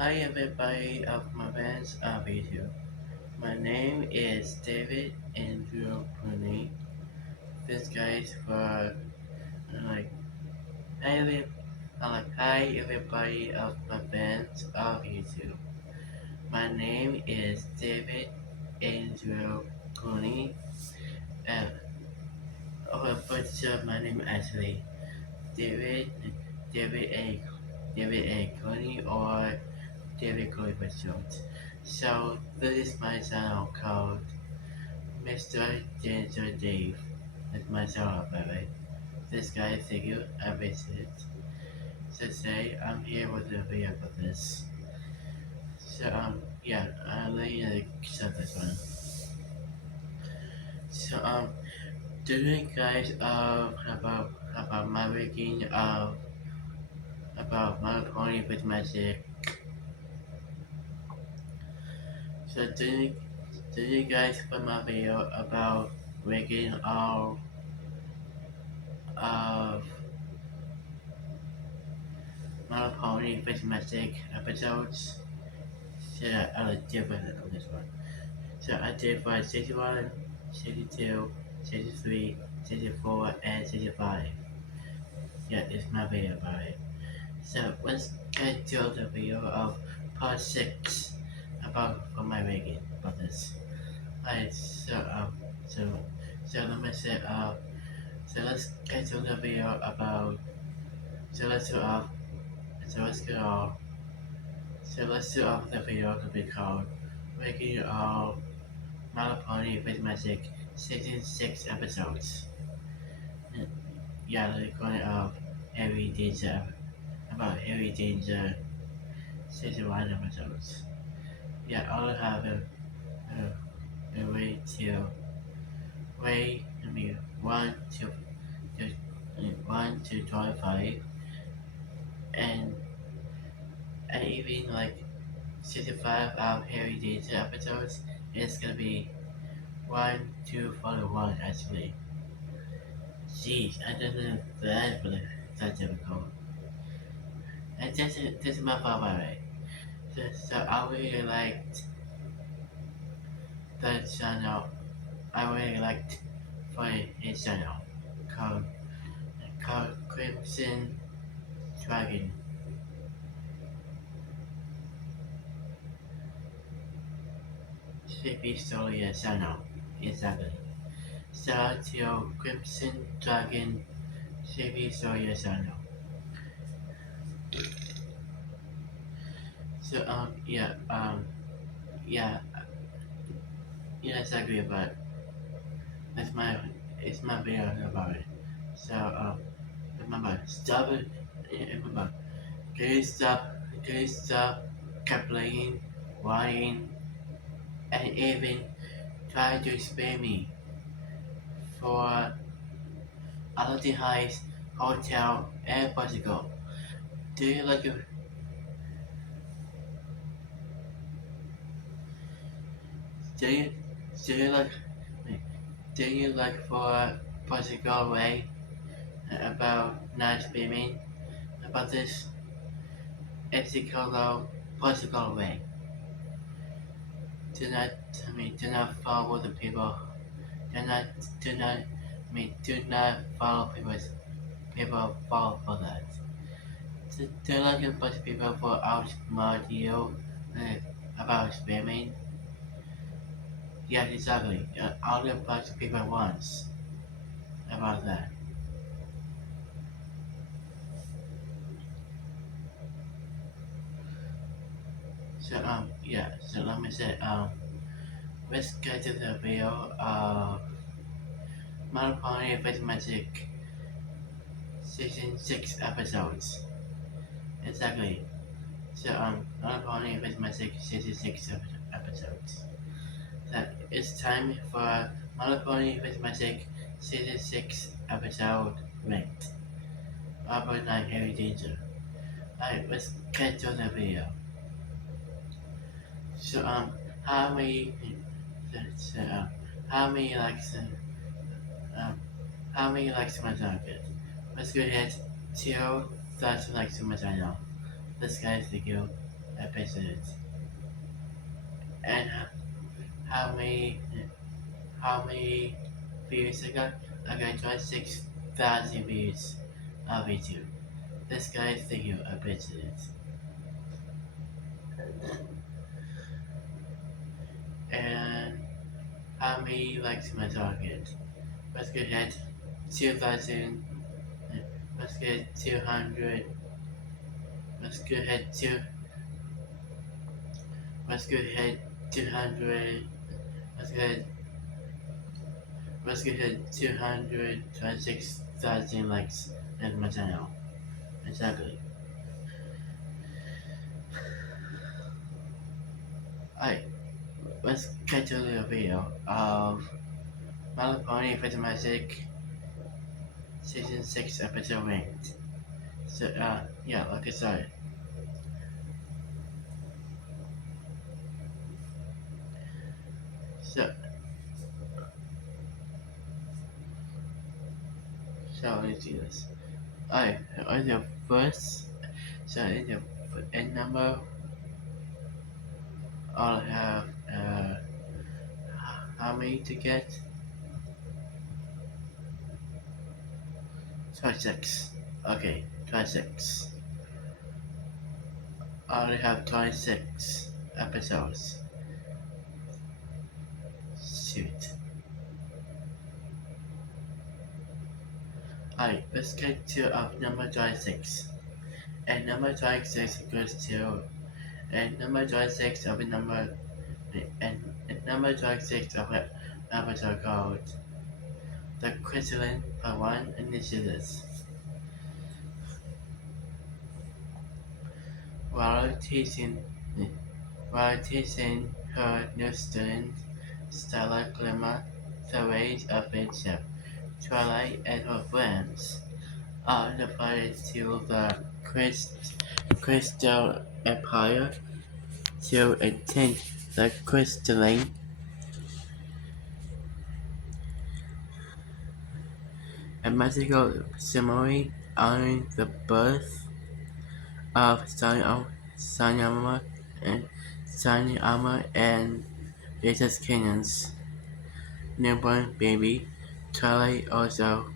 Hi everybody of my fans of YouTube. My name is David Andrew Puni. This guy's for like hi hi everybody of my fans of YouTube. My name is David Andrew Puni. Uh, my name actually David A David A Coney or David Cooley for short. So this is my channel called Mr. Danger Dave. That's my channel by the way. This guy thank you, I visit. So say I'm here with a video for this. So yeah, I'll let you accept this one. So do you guys about my making about my pony with magic? So do you guys put my video about making all of my pony with magic episodes? So I did with it on this one. So I did for 61, 62, 63, 64, and 65. Yeah, it's my video about it. So let's get to the video of part 6 about for my rating about this. Alright, so so let me say so let's get to the video about so let's do off so let's get off so let's do off the video to be called Making All My Pony with Magic Season 6 episodes. Yeah, the recording of Harry Danger about Harry Danger Season 1 episodes. Yeah, I'll have a way to I mean 1 to 25 and even like 65 of Harry Danger episodes is gonna be 1 to 41 actually. Jeez, I don't know that but that's difficult. And this is my fault by the way. So I really liked the channel. I really liked for his channel called Crimson Dragon. Sleepy Story channel. Exactly. Shout out to Crimson Dragon Sleepy Story channel. So yeah yeah exactly but that's my it's my video about it. So remember stop it remember can you stop complaining, whining and even try to spare me for Aldi Heights Hotel and Portugal. Do you like it? Do you do you like do you like for Portugal way about not spamming about this Exicolo Portugal way? Do not do not follow the people. Do not do not do not follow people follow for that. Do you like a bunch of people for outsmart you about spamming? Yeah, exactly. All the bunch of people wants about that. So yeah. So let me say let's get to the video of Pony with Magic Season 6 episodes. Exactly. So Pony with Magic Season 6 episodes. That it's time for Pony with Magic Season 6 episode ranked. Albert 9 Harry Danger. Alright, let's get to the video. So how many so, how many likes um how many likes my channel get? Let's go ahead 2,000 likes to my channel. This guy's video episodes. And how many how many views I got? I got 26,000 views on YouTube. This guy's thinking of episodes. And how many likes my target? Let's go ahead 2,000. Let's get 200. Let's go ahead to. Let's go ahead 200. Let's go ahead. Let's go ahead 226,000 likes in my channel. Exactly. Alright, let's get to the video of MLP FIM Season 6 episode ranked. So, yeah, like I said. So, let's do this. Alright, on the first, so in number, I'll have, how many to get? 26. Okay, 26. I only have 26 episodes. Shoot. Alright, let's get to number 26. And number 26 goes to, and number 26 of a number, and number 26 of an episode called The Crystalline Part 1 Initiatives. While teaching, her new student, Stella Glimmer, the rage of friendship, Twilight and her friends are divided to the Crystal Empire to attend the crystalline a magical ceremony honoring the birth of Sanyama and Jesus Canyon's newborn baby. Twilight also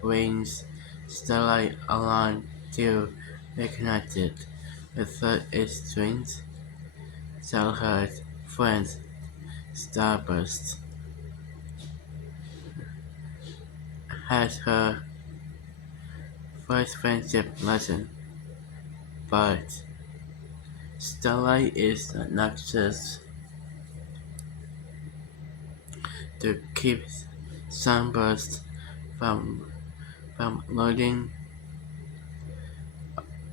brings Starlight along to reconnect it with its twins, childhood friends, Starburst, has her first friendship lesson, but Starlight is obnoxious to keep Sunburst from learning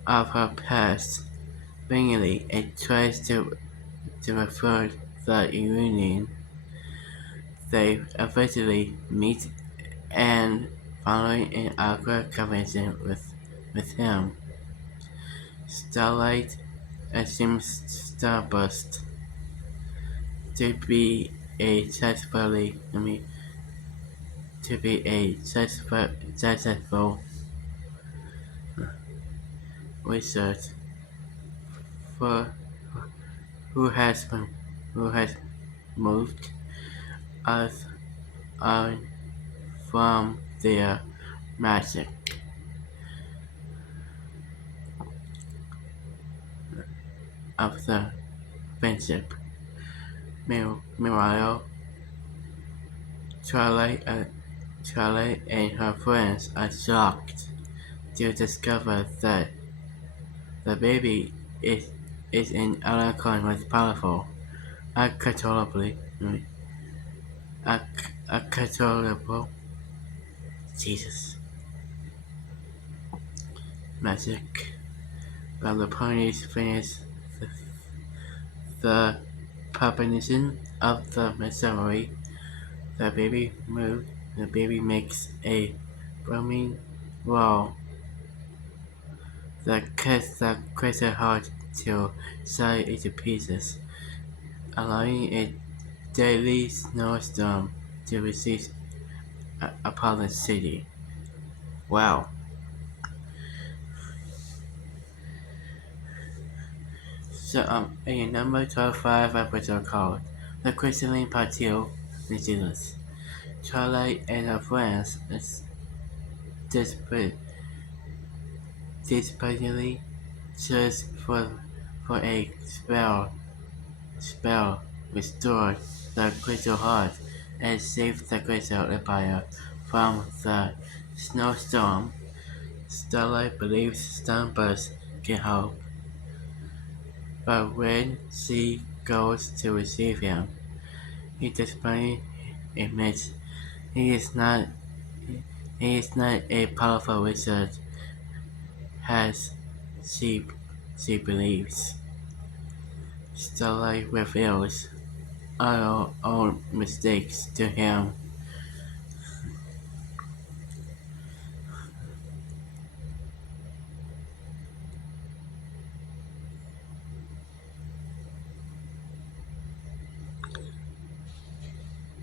of her past. Finally, it tries to refer the reunion. They eventually meet and following an awkward conversation with him, Starlight assumes Starburst to be a successful research for who has moved us on from their magic of the friendship. Meanwhile, Twilight and her friends are shocked to discover that the baby is an unicorn with powerful, uncontrollable, uncontrollable, Jesus, magic. While the ponies finish the, the preparation of the ceremony, the baby makes a booming roar that cuts the crystal heart to shatter into pieces, allowing a deadly snowstorm to receive upon the city. Wow. in number 12-5 episode called The Crystalline Part 2, New Zealand. Twilight and her friends desperate, desperately search for a spell, restore the Crystal Heart, and save the Crystal Empire from the snowstorm. Starlight believes Sunburst can help, but when she goes to receive him, he desperately admits he is not he is not a powerful wizard as she she believes. Starlight reveals our own mistakes to him.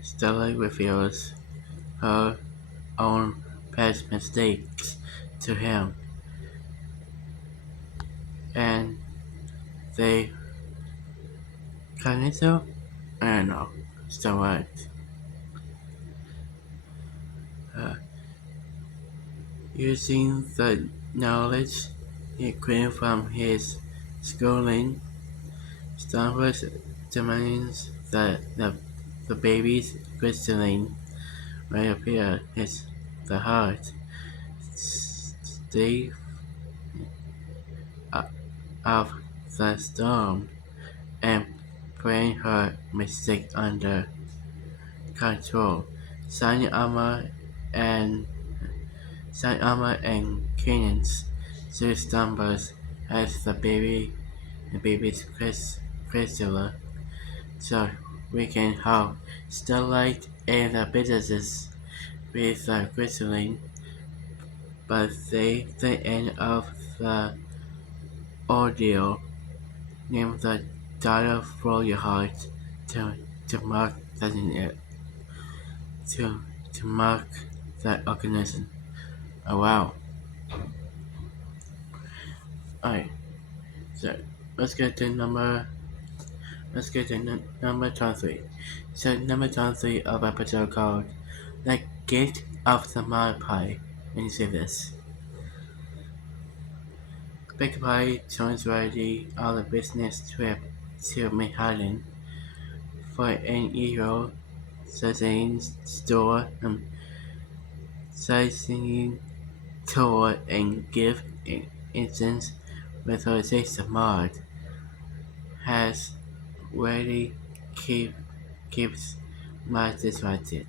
Starlight reveals her own past mistakes to him, and they kind of so? I don't know. Starlight. Uh, Using the knowledge he gained from his schooling, Starburst demands that the baby's crystalline reappear his the heart. Stay of the storm and bring her mistake under control. Sign Armor and Sign Armor and Cannons sue Starburst as the baby's crystal, so we can help Starlight and the businesses with the crystalline, but the end of the ordeal. Name the daughter for your heart to to mark the to to mark that organism. Oh wow! Alright, so let's get to number 23. So number 23 of episode called "The Gift of the Magpie." Let me see this. Big Pie joins Roddy on a business trip to Manhattan for an Euro sightseeing store and sightseeing tour and gift instance with her sister Maud. Has Roddy keeps Maud distracted.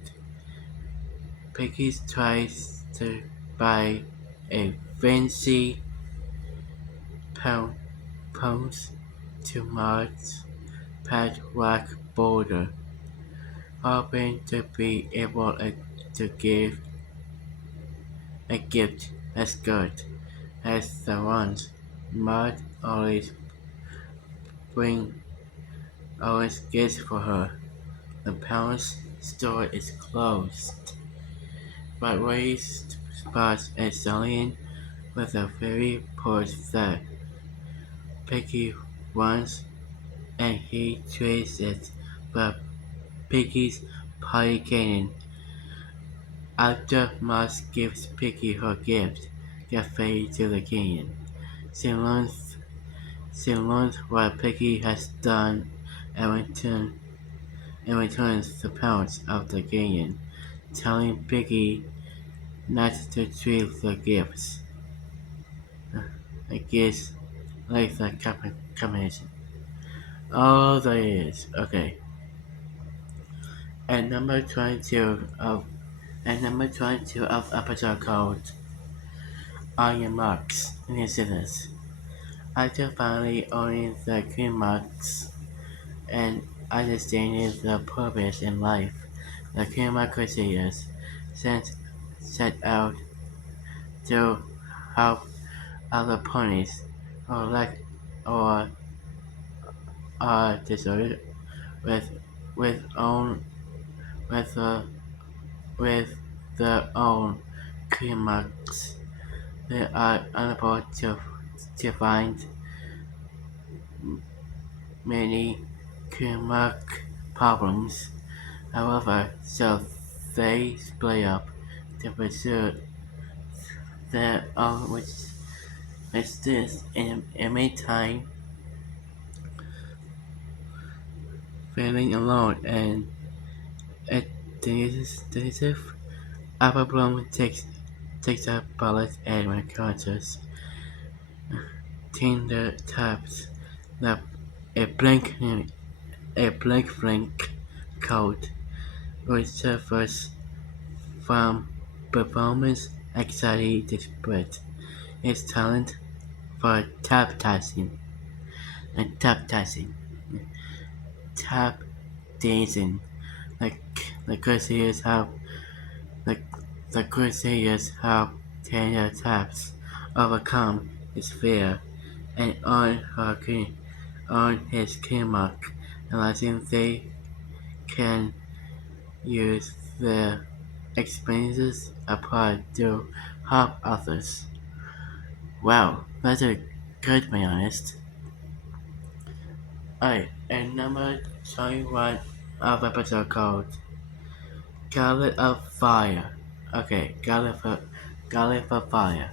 Peggy tries to buy a fancy pose to Maud's pet rock boulder, hoping to be able to give a gift as good as the ones Maud bring always gets for her. The Pound's store is closed, but Ray spots a stallion with a very poor that Peggy wants, and he trades it for Piggy's potty cannon. After Moss gives Piggy her gift, get fade to the canyon. She learns what Piggy has done and returns the pouch of the canyon, telling Piggy not to treat the gifts. I guess like the combination. Oh, there it is. Okay. At number 22 of episode called On Your Marks, New Zealand. After finally owning the green marks and understanding the purpose in life, the Kuma Crusaders set out to help other ponies or or are disordered with with own with with their own Kumarks. They are unable to find many Kirmak problems. However, so they split up to pursue their own which this in meantime feeling alone and a definitive Alpha Bloom takes up bullets and encounters Tinder taps the a blank blank code which suffers from performance anxiety despite his talent for tap dancing, tap dancing. Like the Crusaders have the the Crusaders have Tanya taps overcome his fear and on his keymark, realizing they can use their experiences apart to help others. Wow, that's a good, to be honest. Alright, and number 21 of episode called Goblet of Fire. Okay, Goblet of Fire.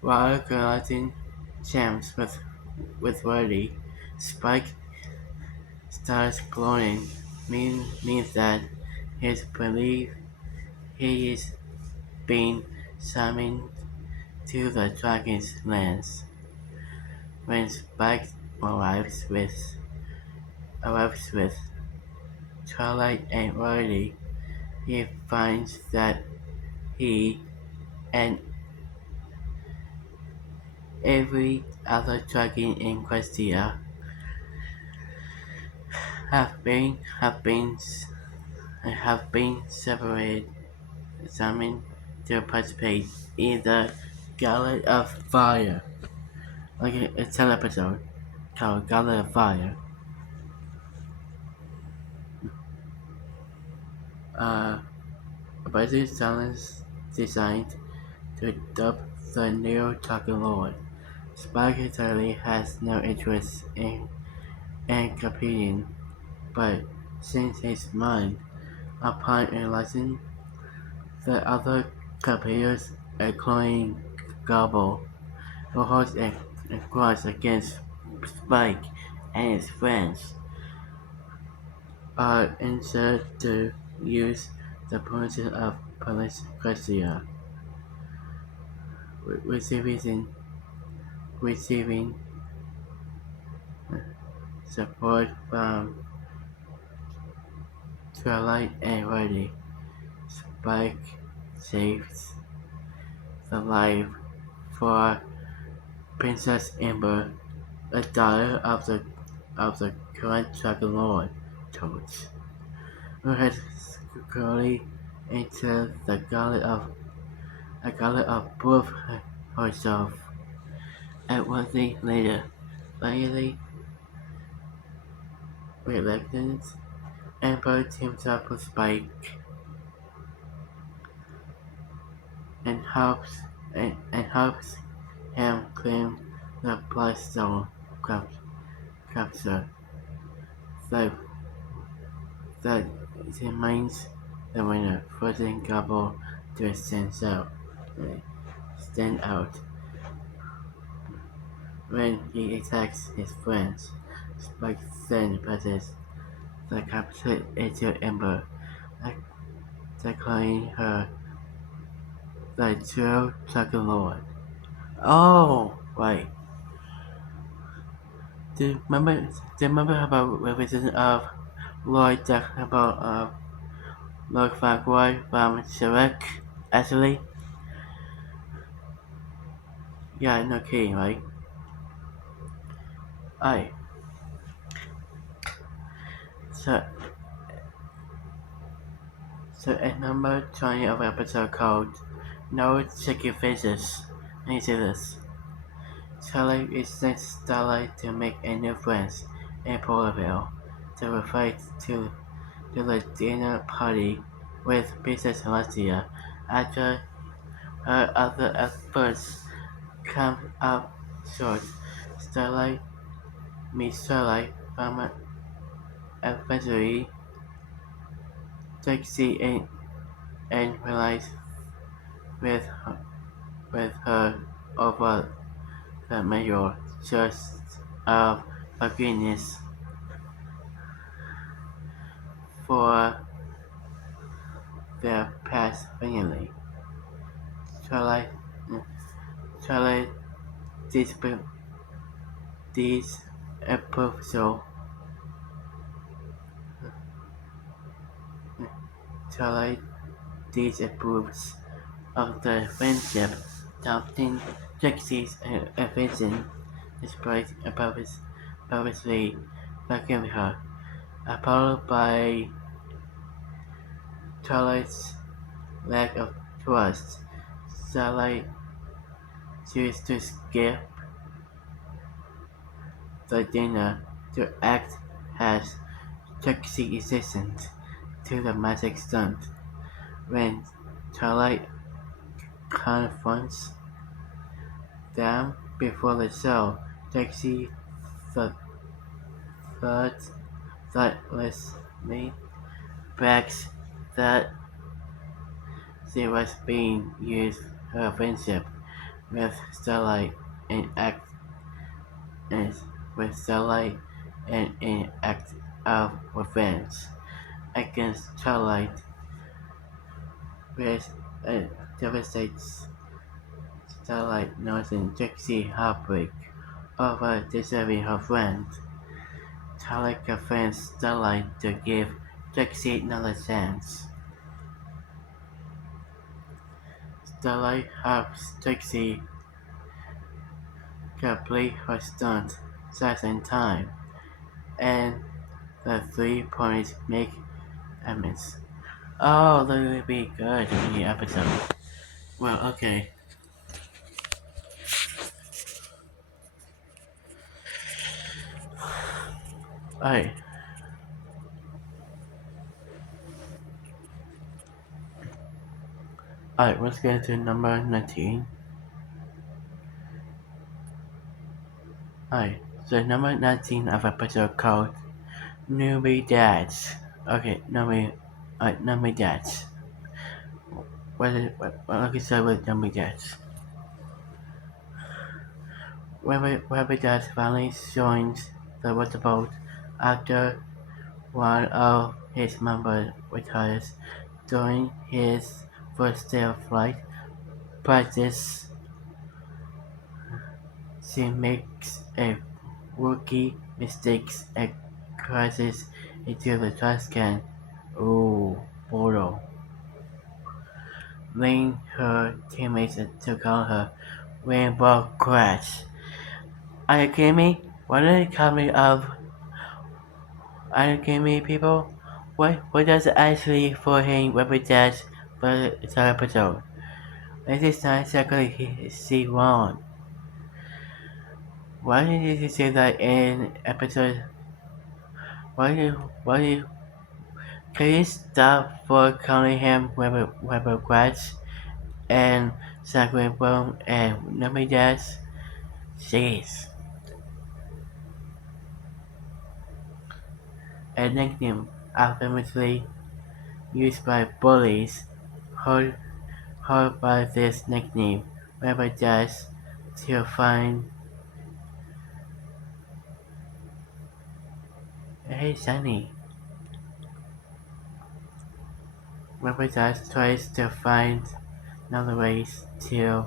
While collecting gems with Wordy, Spike starts glowing, means that his belief he is being summoned to the dragon's lands. When Spike arrives with Twilight and Wordy, he finds that he and every other dragon in Questia have been separated, summoned to participate in the Gauntlet of Fire, like a teleepisode called Gauntlet of Fire. Uh, a budget challenge designed to dub the new Dragon Lord. Spike entirely has no interest in competing, but since his mind, upon realizing the other competitors, including Gobble, who holds a grudge against Spike and his friends, are instead to use the position of Police Garcia, receiving receiving support from Twilight and Reddy. Spike saves the life for Princess Amber, the daughter of the current Dragon Lord, Toads, who has secretly entered the gauntlet of proof herself. And 1 day later, finally reluctant, Amber teams up with Spike and helps him claim the Bloodstone capture that that remains the winner, forcing Gobble to stand out. When he attacks his friends, Spike then passes the capture into Ember, declaring her the true Dragon Lord. Oh, right. Do you remember about revision of Lord about Lord Farquaad from Shrek? Actually, yeah, no kidding, right? Alright, so at number 20 of episode called No Chicken Faces. Let me say this. Charlie is sent Starlight to make a new friends in Polarville to invite to the dinner party with Princess Celestia after her other efforts come up short. Starlight meets Starlight from an advisory taxi and realizes with her over the major church of forgiveness for their past family. Twilight, Twilight disapproves Twilight disapproves of the friendship, doubting Jaxie's affection despite purposely forgiving her. Appalled by Twilight's lack of trust, Starlight chooses to skip the dinner to act as Jaxie's assistant to the magic stunt. When Twilight confronts them before the show, Jaxie th- thought thoughtlessly brags that she was being used her friendship with Starlight and act as with Starlight and an act of revenge against Twilight, which devastates Starlight, noticing Jaxie's heartbreak over deserving her friend. Twilight convinces Starlight to give Jaxie another chance. Starlight helps Jaxie complete her stunt just in time, and the 3 points make amends. Oh, that would be good in the episode. Well, okay. Alright. Alright, let's get to number 19. Alright, so number 19 of episode called Newbie Dads. Okay, Newbie Dads. Let me start with Newbie Dads. Webby Dads finally joins the waterboat after one of his members retires during his first day of flight practice. She makes a rookie mistake and crashes into the trash can. Ooh, brutal. Leading her teammates to call her Rainbow Crash. Are you kidding me? What are they coming up? Are you kidding me, people? What does it actually for him represent for the episode? This is not exactly he wrong. Why did you say that in episode? Why can you stop for calling him Weber Quats and Sanguine Bone and Numidas? Jeez. A nickname famously used by bullies hold by this nickname Weber does to find Hey Sunny. Weber does tries to find another ways to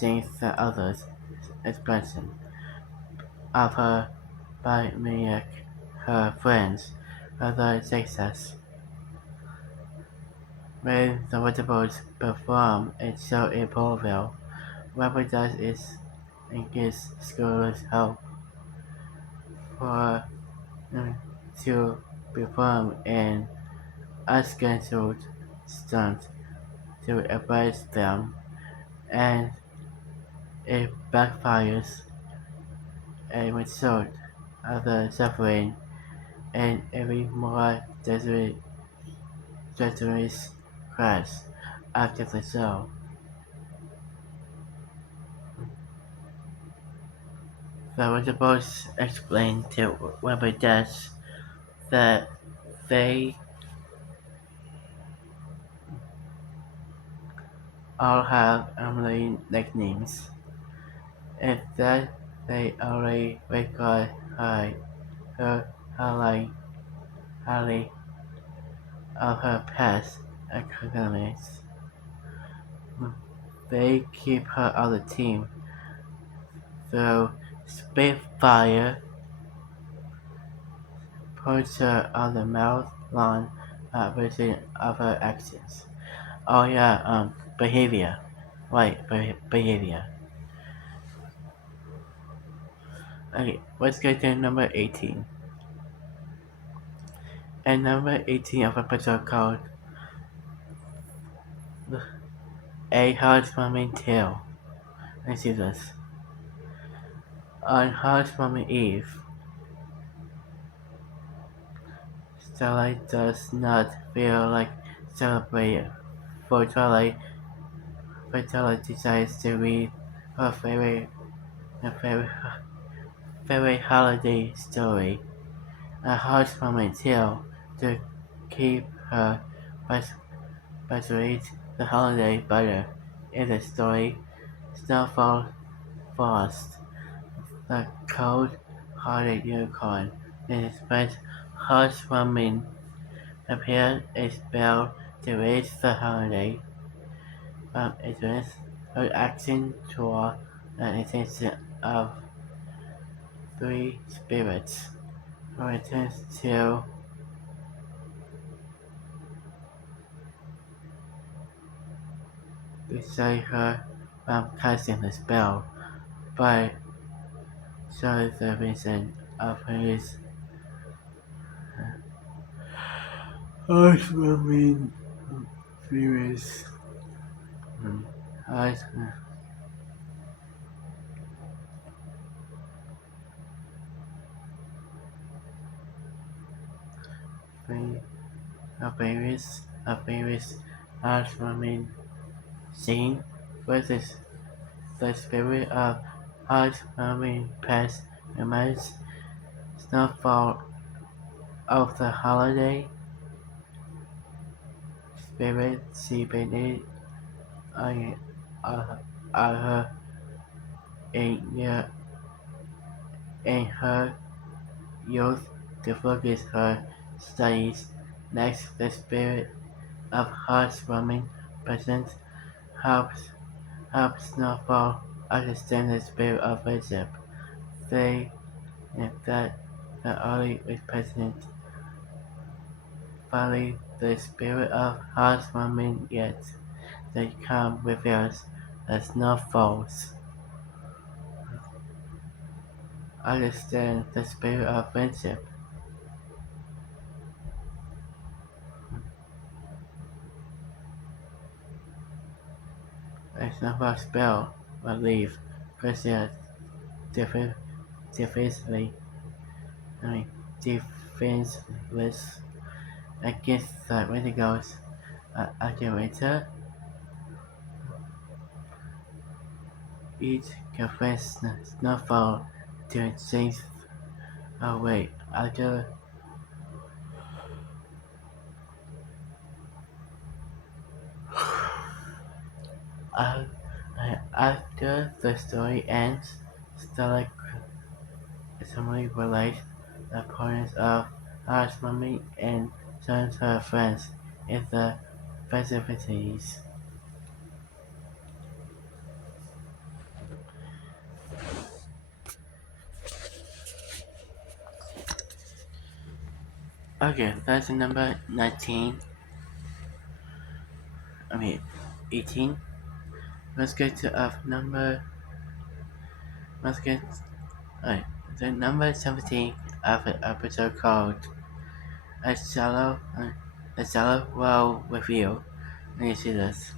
change the other's expression of her by mimic her friends' other success. When the Waterboys perform a show in Porville, Weber does is engage schools help for them to perform an unscheduled stunt to advise them, and it backfires a result of the suffering and every more dangerous crash. after the show. The reporters explained to Weber Dash that they all have Emily nicknames, and that they already record her highlight highly of her past academics. They keep her on the team, though Spitfire puts her on the mouth lawn version of her actions. Oh yeah, behavior. Right, behavior. Okay, let's go to number 18. And number 18 of episode called A Heartwarming Tale. Let's see this. On Heartwarming Eve, Starlight does not feel like celebrating for Twilight, but Twilight decides to read her favorite holiday story, a heartwarming tale to keep her persuade the holiday better. In the story, Snowfall Frost, the cold-hearted unicorn, and his friend Heartwarming appeared a spell to raise the holiday from ignorance. Her action toward the attention of three spirits who returns to dissuade her from casting the spell, but shows the reason of his heartwarming fears. Heart, a various heartwarming scene versus the spirit of heartwarming past reminds Snowfall of the holiday spirit she painted on her in, in her youth to focus her studies. Next, the spirit of heartwarming presence helps Snowfall understand the spirit of friendship. They and that not only represent fully the spirit of heartwarming, yet they come reveals that Snowfalls understand the spirit of friendship. A Snowfall spell will leave Garcia defi- defensively, I mean, defenseless against the Wendigos activator. Each confessed Snowfall to change away uh, after the story ends. Starlight suddenly realizes the importance of heartwarming and joins her friends in the festivities. Okay, that's number 19. I mean, 18. Let's get to number. Let's get alright. The number 17 of an episode called "A Shallow Well Reveal." Let me see this.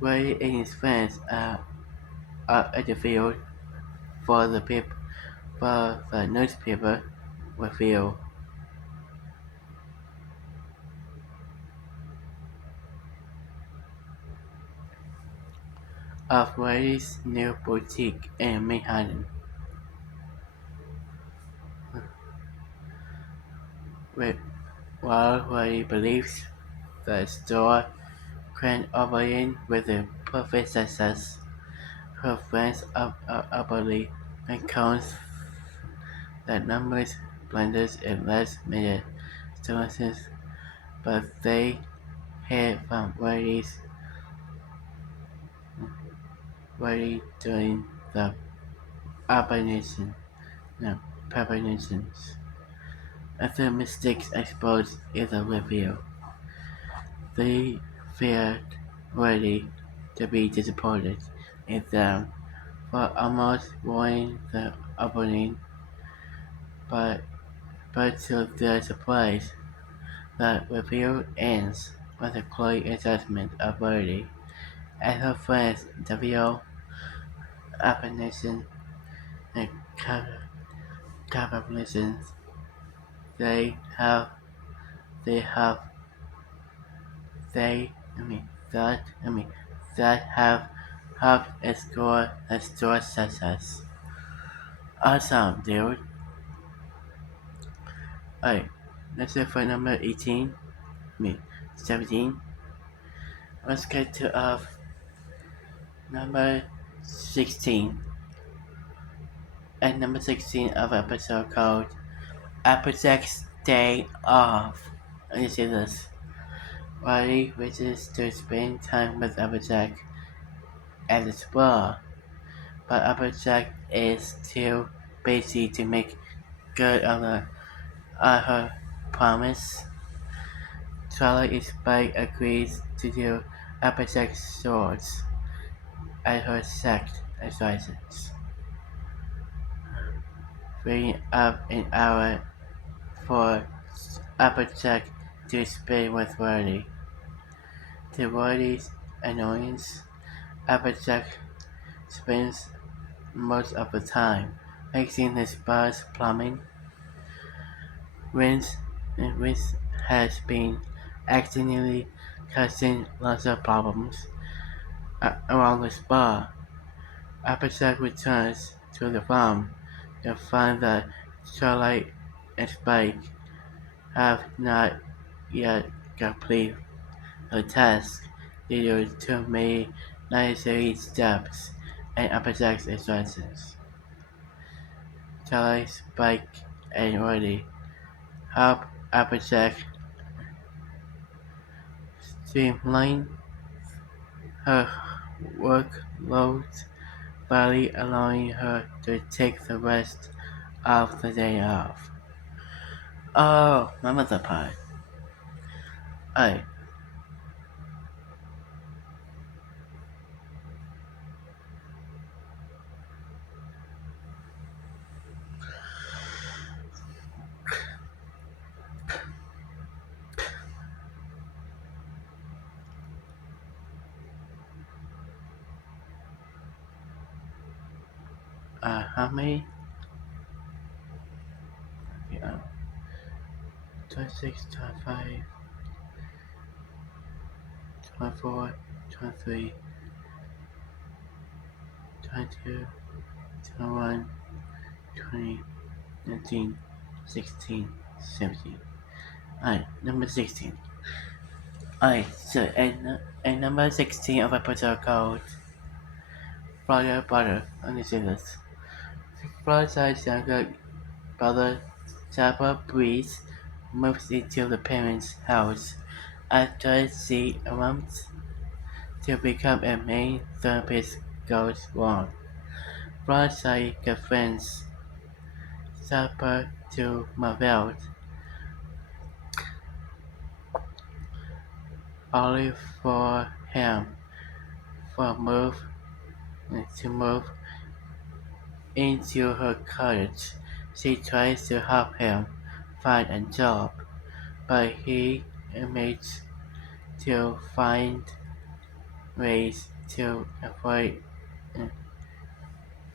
Ray and his friends are at the field for the newspaper reveal. of Worthy's new boutique in Manhattan, with, while Worthy believes the store can operate with a perfect success. Her friends openly accounts that numbers blenders and less major solutions, but they hear from Worthy during the operation, no, preparations. After mistakes exposed in the review, they feared Worthy to be disappointed in them for almost ruining the opening, but to their surprise, the review ends with a clear assessment of Worthy and her friends Davio, Apparition, and capabilities they have they have they I mean I mean that have helped a store success. Awesome, dude. Alright, that's it for number 18. 17. Let's get to number 16. And number 16 of episode called Applejack's Day Off. And you see this. Riley wishes to spend time with Applejack at the spa, but Applejack is too busy to make good on her promise. Twilight Spike agrees to do Applejack's swords at her sect advises, freeing up an hour for Applejack to spend with Worthy. To Worthy's annoyance, Applejack spends most of the time fixing his bar's plumbing. Vince has been accidentally causing lots of problems around the spa. Applejack returns to the farm to find that Starlight and Spike have not yet completed the task due to too many necessary steps and Applejack's instructions. Starlight, Spike, and Woody help Applejack streamline her workload while allowing her to take the rest of the day off. Oh, my mother part. Alright, how many? Yeah, 26, 25, 24, 23, 22, 21, 20, 19, 16, 17. Alright, number 16. Alright, so and number 16 of episode called Brother. Let me see this. Fluttershy's younger brother, Zappa Breeze, moves into the parents' house after she attempts to become a main therapist goes wrong. Fluttershy confronts Zappa to Marvel, only for him for move to move into her cottage. She tries to help him find a job, but he admits to find ways to avoid uh,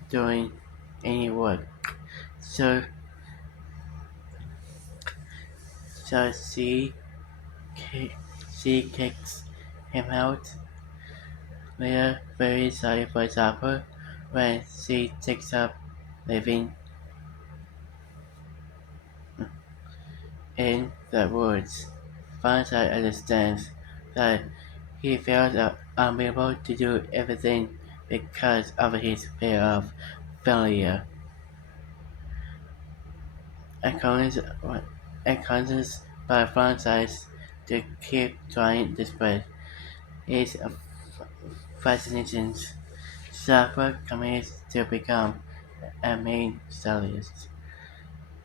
doing any work. So, so she kicks him out We are very sorry, for example, when she takes up living in the woods. Francis understands that he feels unable to do everything because of his fear of failure. Encourages by Francis to keep trying despite his fascinations. Suffolk commits to become a main stylist,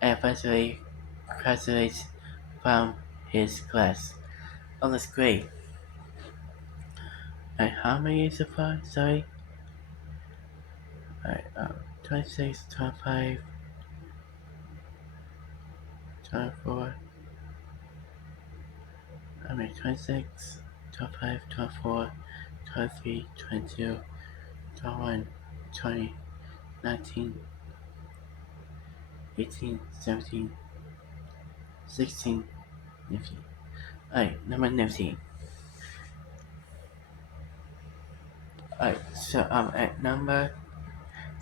and eventually graduates from his class. Oh, that's great. And how many so far? Sorry? Alright, 26, 25, 24, I mean 26, 25, 24, 23, 22, 21, 20, 19, 18, 17, 16, 19. Alright, number 19. Alright, so at the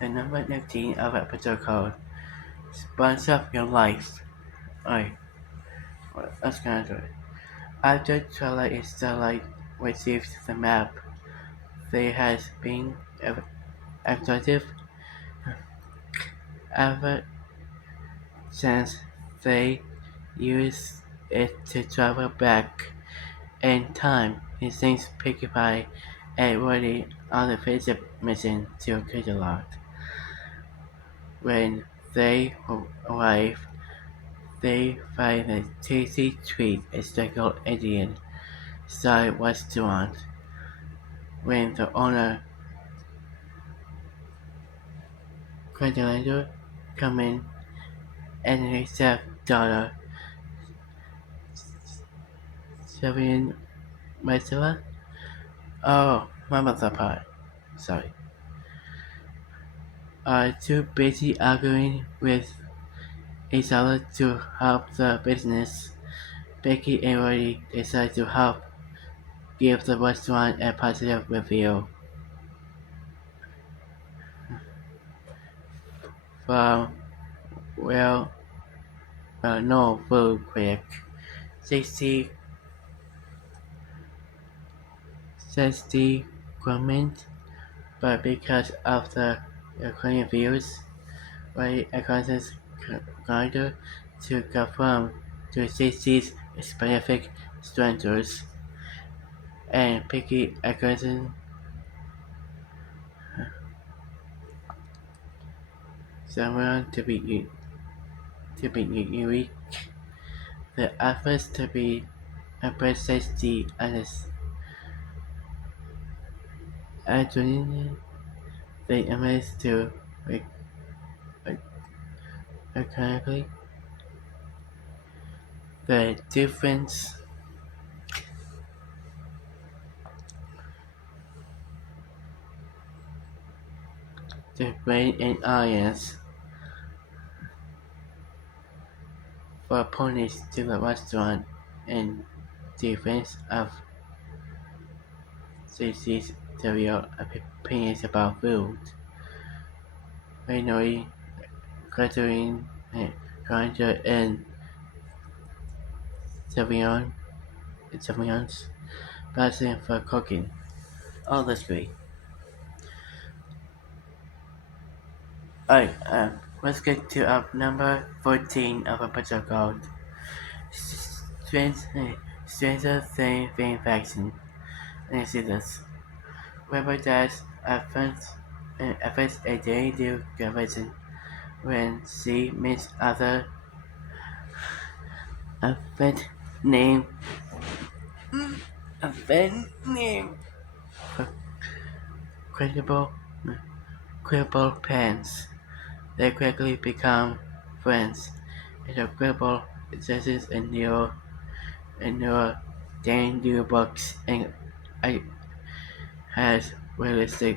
number 19 of episode called Sponsor of Your Life. Alright, well, that's kinda good. After Twilight and Starlight receives the map, there has been active ever since they used it to travel back in time. It seems Piggyback and Woody on the visit mission to Camelot. When they arrive, they find a tasty treat, a struggle Indian style restaurant. When the owner, Quentin come in and his stepdaughter, Sylvian Marcella. Oh, Mama's apart. Sorry. Are too busy arguing with each other to help the business. Becky and Roddy decide to help give the restaurant a positive review. From well, no food critic, 60 comment, but because of the recording views, Roddy accounts guide to confirm to 60's specific standards, and Becky accounts someone to be unique. The efforts to be a safety and adrenaline they amaze to mechanically. The difference the brain and audience for ponies to the restaurant and defense of Cece's stereo opinions about food. Finally, Catherine, Granger, and Savion, Savion's passion for cooking. All this great. Alright, let's get to number 14 of a episode called Stranger Thing Faction. And you see this. Remember that affects a daily do convention when she meets other affect name affect name credible credible pants. They quickly become friends. Incredible successes in your Dan new books and I has unrealistic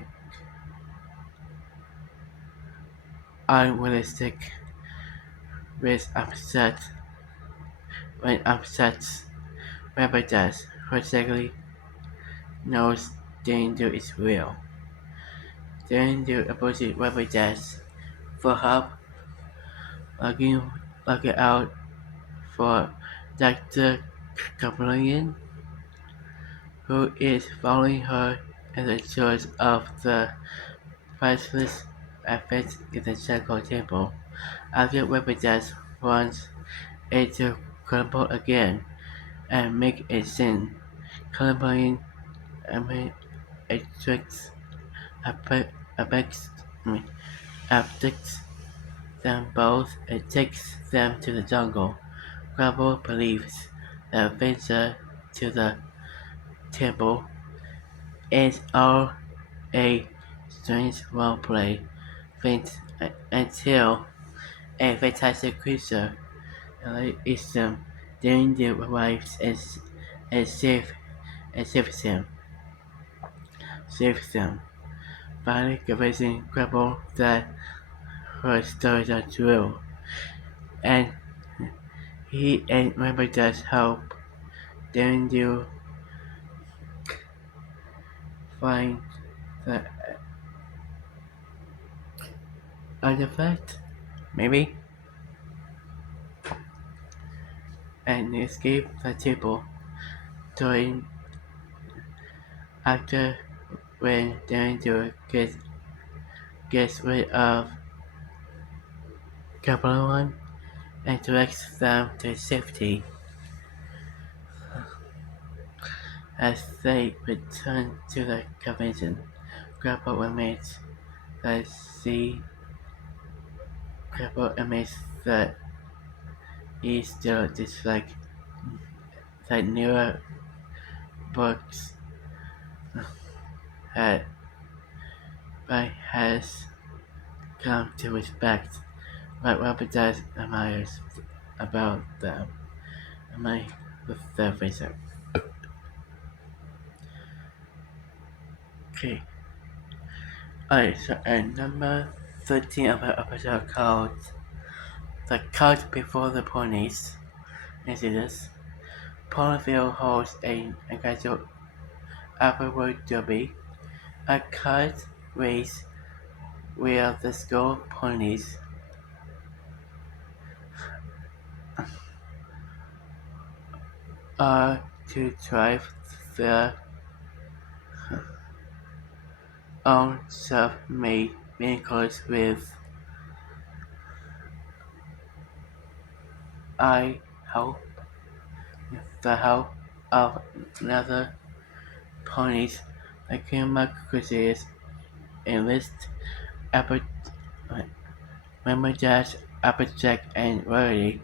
risk upset when upsets Rebecca who exactly knows danger is real. Danger approaches Robert Jazz for help, looking, looking out for Dr. Chamberlain, who is following her in the charge of the priceless effects in the Shackle Temple. After Robert Jazz wants it to crumble again and make a sin, Chamberlain attracts abducts, abducts them both and takes them to the jungle. Grumble believes the adventure to the temple is all a strange roleplay until a fantastic creature is them during the arrives and saves him. Saves them. Finally convincing Grumble that her stories are true, and he and Member does help. Then you find the artifact, maybe, and escape the table. During after when Danger gets rid of Capellan and directs them to safety. As they return to the convention, Grapple admits that Grapple admits that he still dislikes that newer books had, but has come to respect what Robert does admires about them. Am I with the research? Okay. Alright, so at number 13 of our episode called The Cult Before the Ponies. And see this. Ponyville holds a casual upward derby, a cult race where the school ponies are to drive their own self-made vehicles with, I hope, the help of other ponies. The Kima Crusaders enlist Apple, Mama Dash, Applejack, and Rarity.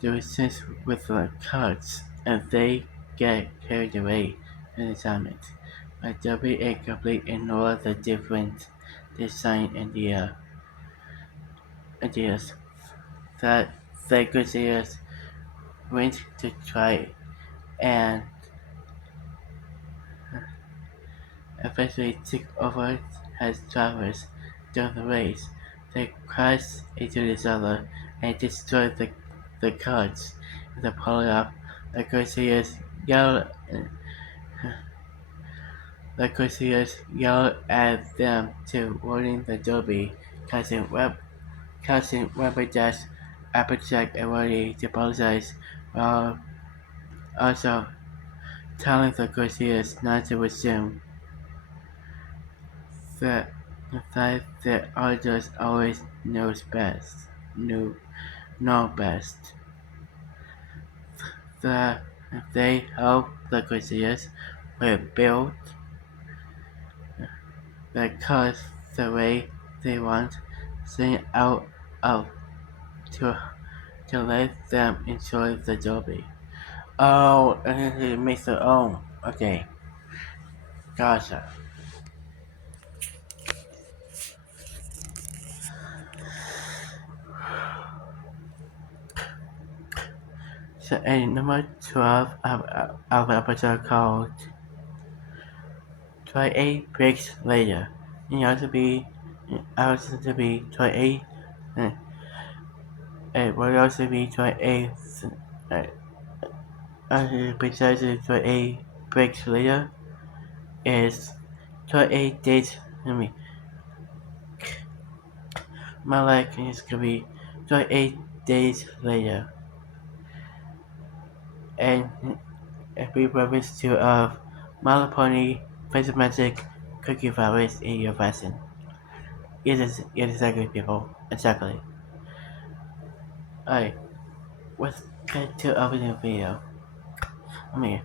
To assist with the cards, and they get carried away in the assignment. But Dobby and complete ignore the different design ideas that the Crusaders went to try and eventually took over as drivers during the race. They crash into each other and destroy the cards. In the poly-up, the Crusaders yell the Crusaders yell at them to warning the Derby, causing Weber Dash, Applejack, and Woody to apologize, while also telling the Crusaders not to assume that the others always know best. They hope the Crusaders will build the cars the way they want, setting out of to let them enjoy the derby. Oh, and it makes their own. Okay, gotcha. So, and number 12 of the episode called Try 8 Breaks Later. You know to be, I was to be Try 8 Uh, it will also be 28 uh, precisely 28 breaks later is 28 days. I mean, my life is gonna be 28 days later, and every reference to Malapony physimatic cookie virus in your vaccine. Yes, exactly, people. Exactly. Alright, let's get to open the video. I mean,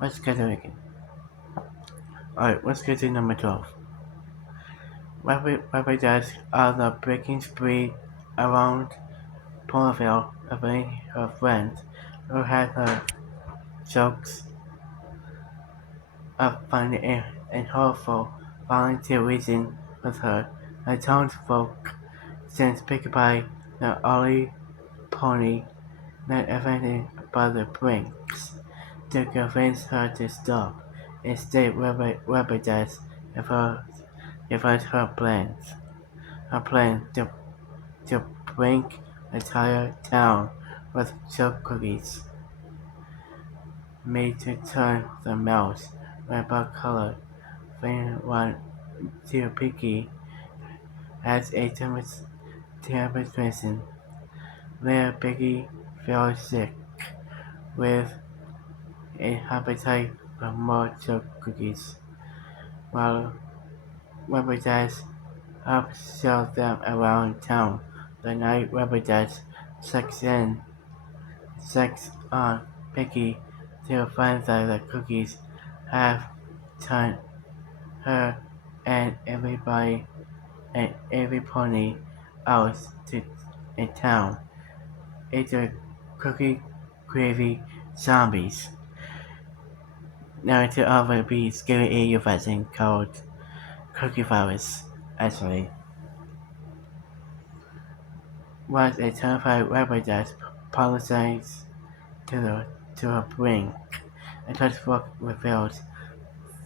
let's get to it again. Alright, let's get to number 12. Rapid Dash on the breaking spree around Ponyville, avenging her friend who had her jokes of funny and hurtful volunteer reason with her. The townsfolk since picked by the early pony not offended by the Brinks to convince her to stop. Instead, Rapidas reversed her plans. Her plan to brink the entire town with chocolate cookies, made to turn the mouse rainbow color when one too picky as a demonstration. There Piggy fell sick with a appetite for more chocolate cookies, while Rapidas helped sell them around town. The night Rapidas checks on Piggy to find that the cookies have turned her and every pony else in town into cookie gravy zombies. Now to other be scary alien vaccine called cookie virus. Actually, was a terrified rabbit that politicized to her brain. A textbook reveals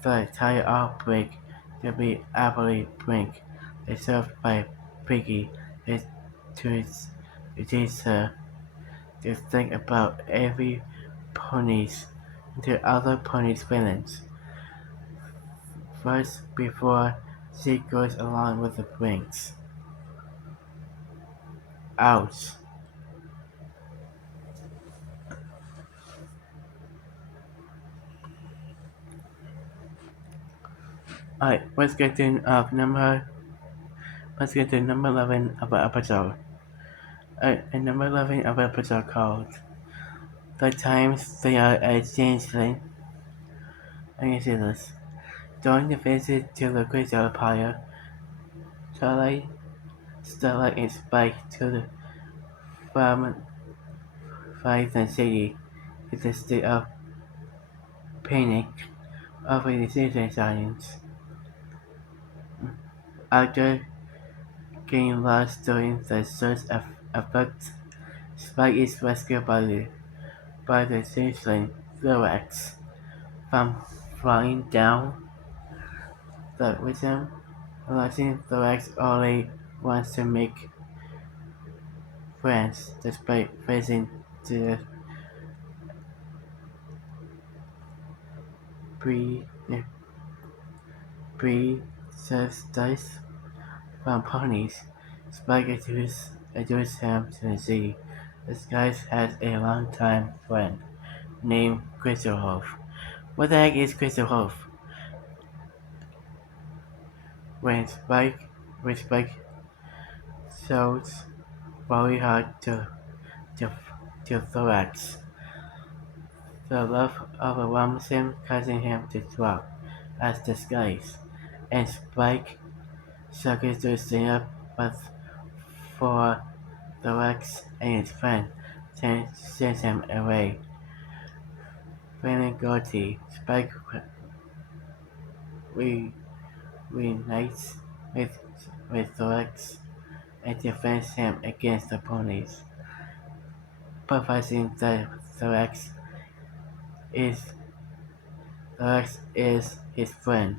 the entire outbreak to be absolutely brink. They served by Piggy is to teach her to think about every pony's the other pony's feelings first before she goes along with the brinks. Ouch. Alright, let's get to number 11 of our episode. And number 11 of our episode called The Times They Are a Changeling. And you see this. During the visit to the Crystal Empire, Charlie, Stella, and Spike to the farm fight the city in a state of panic over the citizen science. After getting lost during the search effect, Spike is rescued by the changeling Thorax from flying down the rhythm. Realizing Thorax only wants to make friends despite facing the pre prejudice from ponies. Spike introduces him to the city. This guy has a longtime friend named Crystal Wolf. What the heck is Crystal Wolf? When Spike shows very hard to, to Thorax. The love overwhelms him, causing him to drop as disguise, and Spike struggles to stand up but for Thorax and his friend sends him away. Feeling guilty, Spike re- reunites with Thorax and defends him against the ponies, providing that is Thorax is his friend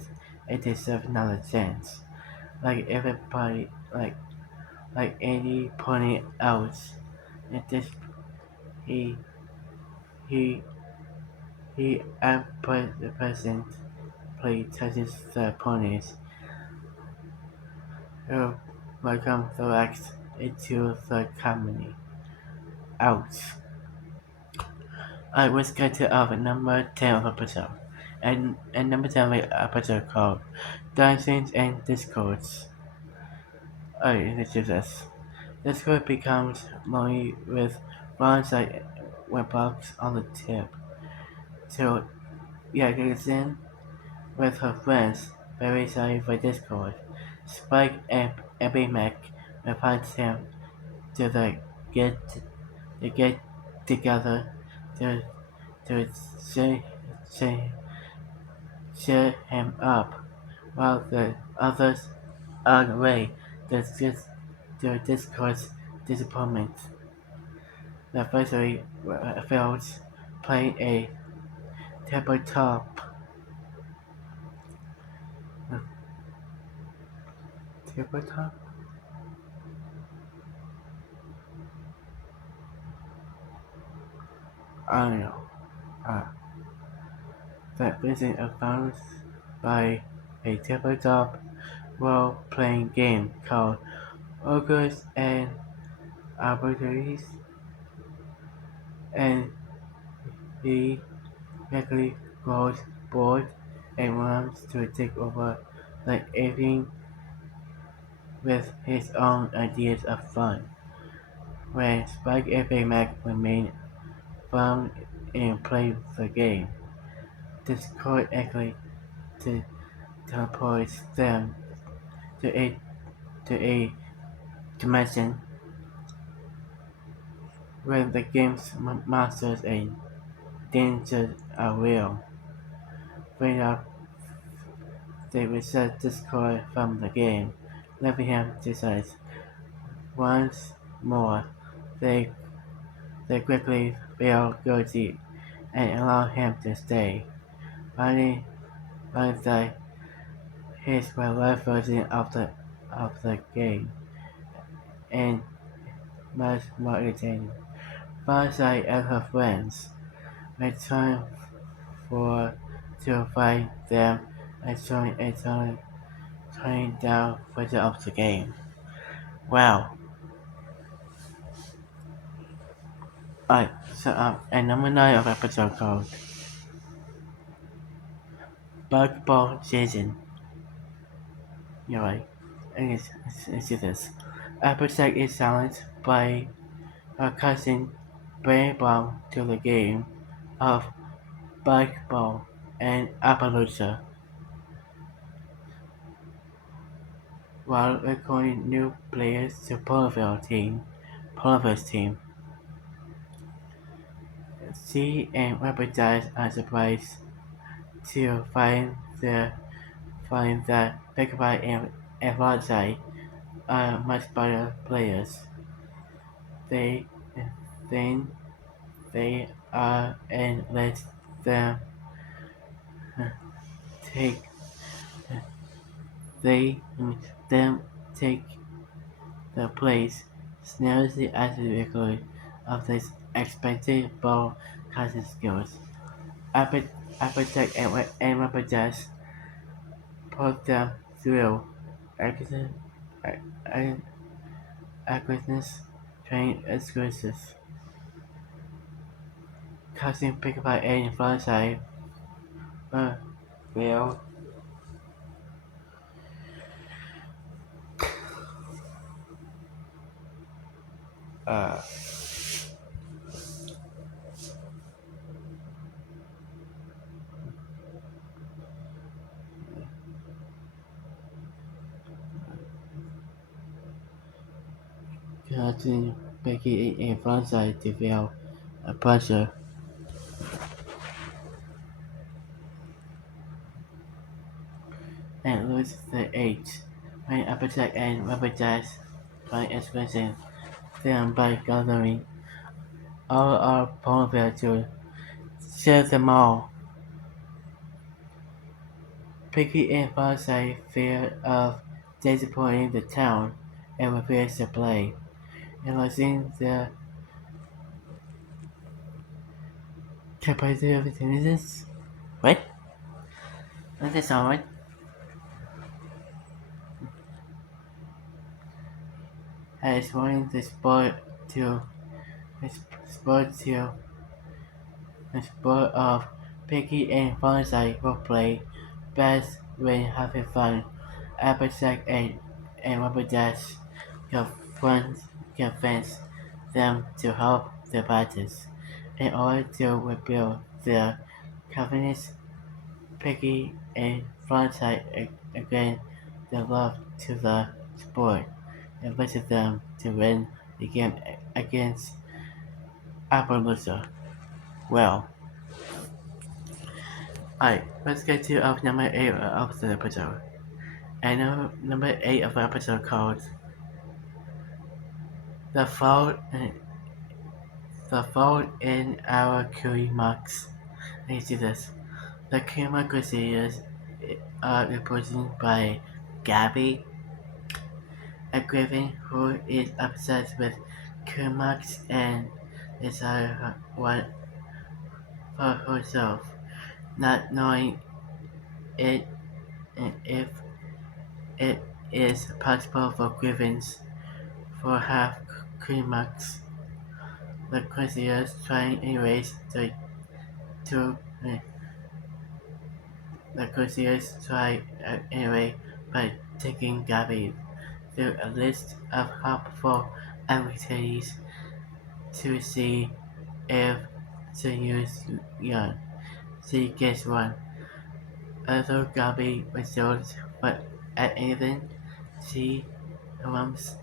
and deserves another chance. Like everybody, like like 80 pony outs. And this he he he at the present play touches the ponies who welcome the Rex into the company. Out. I was cut off number 10 of episode. And number 10 of episode called Dungeons and Discords. Oh, this is this. Discord becomes lonely with runs like webbox on the tip. So yeah, gets in with her friends, very sorry for Discord. Spike and Big Mac reports him to the get to get together to to cheer, cheer, cheer him up, while the others are away. The Discord's disappointment. The adversary fails playing a tabletop tabletop. I don't know. Uh, that visit found by a tabletop role-playing game called Ogres and Arbitraries, and he quickly grows bored and wants to take over the evening with his own ideas of fun. When Spike and Big Mac remain firm and play the game, Discord actually to teleports them to a to a dimension where the game's monsters and dangers are real. Straight up, they reset Discord from the game, leaving him decide. Once more, they they quickly feel guilty and allow him to stay. Finally, that his real life version of the game and much more entertaining. Fireside and her friends return for to find them and showing a turning down version of the game. Wow. Alright, so and number 9 of episode called Bug Ball Season. You're right. And it's this. Applejack is challenged by her cousin Brain Bomb to the game of Bug Ball and Appaloosa while recruiting new players to Pulver's team. She and Applejack are surprised to find that Peckerpie and Rodside are much better players. They then they are and let them take they them take the place seriously as a record of this expected ball casting skills. Applejack and Applejack put them through acquisition acquisitions training excursions. Casting picked by and Frontside will uh causing Becky and Frontside to feel a pressure and lose the edge when Applejack and Applejack try expressing them by gathering all our Ponyville to share them all. Piggy and Frontside fear of disappointing the town and refuses to play. And losing the capacity of the tennis. What? That's not right. Has wanting to the sport to the sport of picky and fun-side will play best when having fun. Applejack and rubber dash confront convince them to help the practice in order to rebuild their confidence. Picky and fun-side again their love to the sport and visit them to win the game against Appaloosa. Well, alright, let's get to number 8 of the episode. And number 8 of the episode called The Fault the Fault in Our Curie Marks. Let me see this. The Kuma Crusaders are represented by Gabby, a Griffin who is obsessed with Kumax and desires one for herself, not knowing it if it is possible for Griffins for half Kumax. The Crusaders try anyways to the Crusaders try anyway by taking Gabby through a list of helpful activities to see if she use young. She gets one. Although Gabby results but at anything, she rumps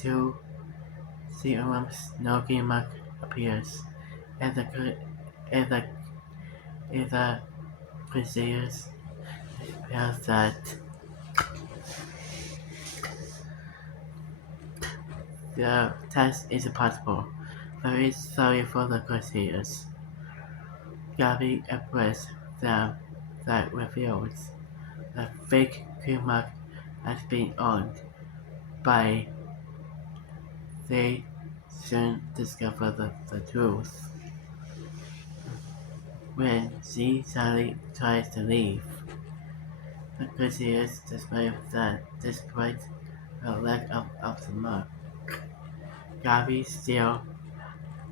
to she rumps no Mark appears. And and the and the Crusaders feel that the test is impossible. Very sorry for the Crusaders. Gabby impressed them that reveals the fake Kumak has been owned by they soon discover the truth. When she suddenly tries to leave, the Crusaders discover that despite her lack of the mark, Gabby still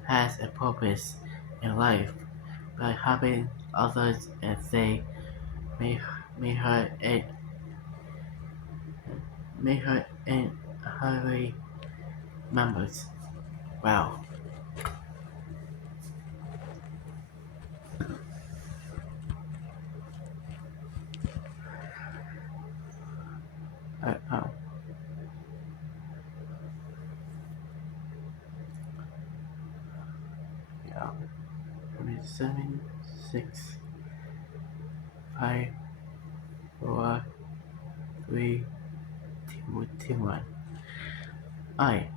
has a purpose in life by helping others as they may, may her a may her and her members. Wow. Uh, uh, yeah. I mean, 7, 6, 5, 4, 3, 2, 1. I.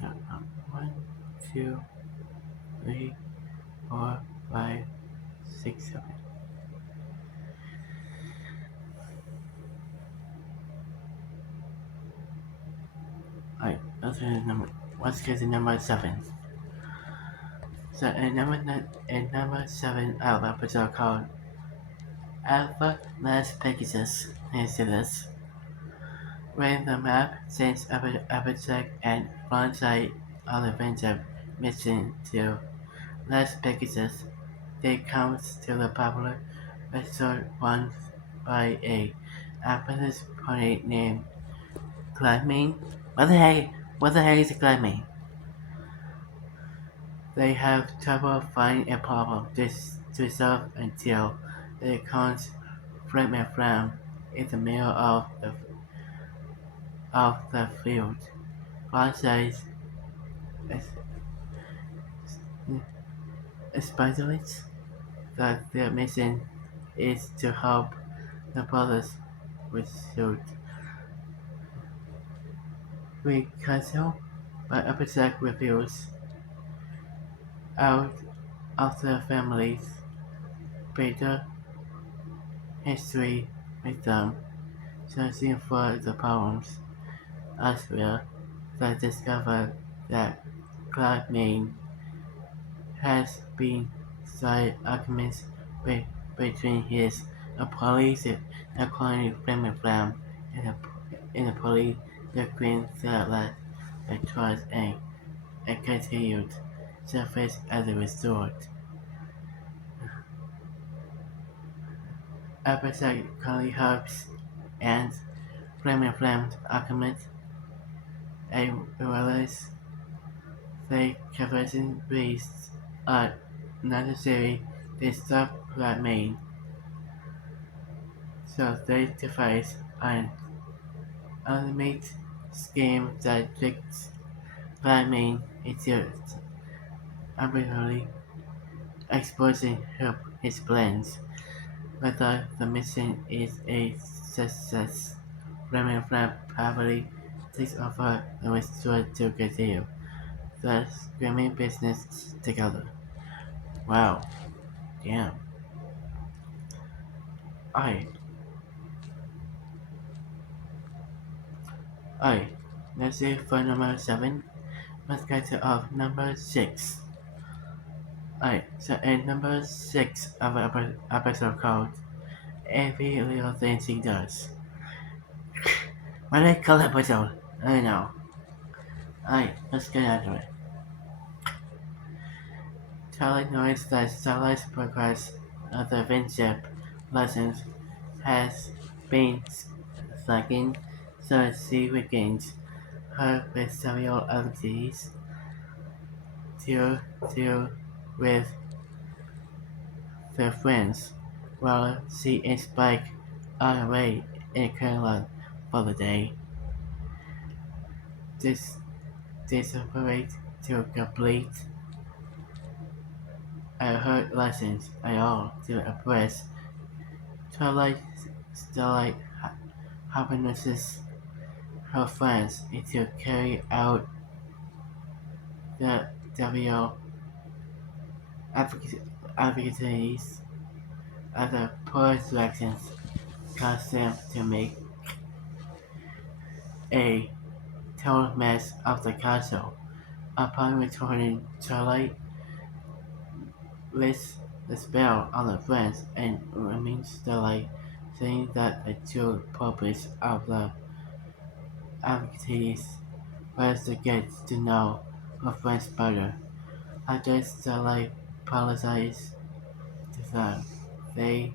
So, 1, 2, 3, 4, 5, 6, 7. Alright, let's get to number 7. So, number 7 of episode called Alpha Mass Pegasus. Answer this. When the map sends Applejack and Frontside on adventure mission to Las Pegasus, they come to the popular resort run by a Japanese pony named Climbing. What the heck is climbing? They have trouble finding a problem to solve until they comes Flame and Flam in the middle of the field. Frontside speculates that their mission is to help the brothers result reconcile, but Applejack reveals out of their families Peter history with them, searching for the poems. Elsewhere, they discover that Clyde has been side arguments between his police according Flaming Flam and the police the Queen that trust and continued surface as a resort. Episode currently helps and Flaming Flam's argument a realize the conversion beasts are necessary to stop Clyde so they devise an ultimate scheme that tricks Clyde into arbitrarily exposing his plans. Whether the mission is a success, Fleming Flam probably takes over the resort to continue the screaming business together. Wow, damn. Alright, alright. Let's see for number 7. Let's get to number 6. Alright, so in number 6 of our episode called Every Little Thing She Does. What did I call the episode? I don't know. Alright, let's get into it. Charlie notes that Starlight's progress of the friendship lessons has been slacking, so she regains her with several abilities to deal with their friends, while she and Spike are away in Kerala for the day. They separate to complete her lessons at all to impress Starlight harnesses her friends to carry out the trivial activities of the poor selections cause them to make a total mess of the castle. Upon returning, Starlight lifts the spell on the friends and remains Starlight, saying that the true purpose of the activities was to get to know her friends better. After Starlight apologizes to them, they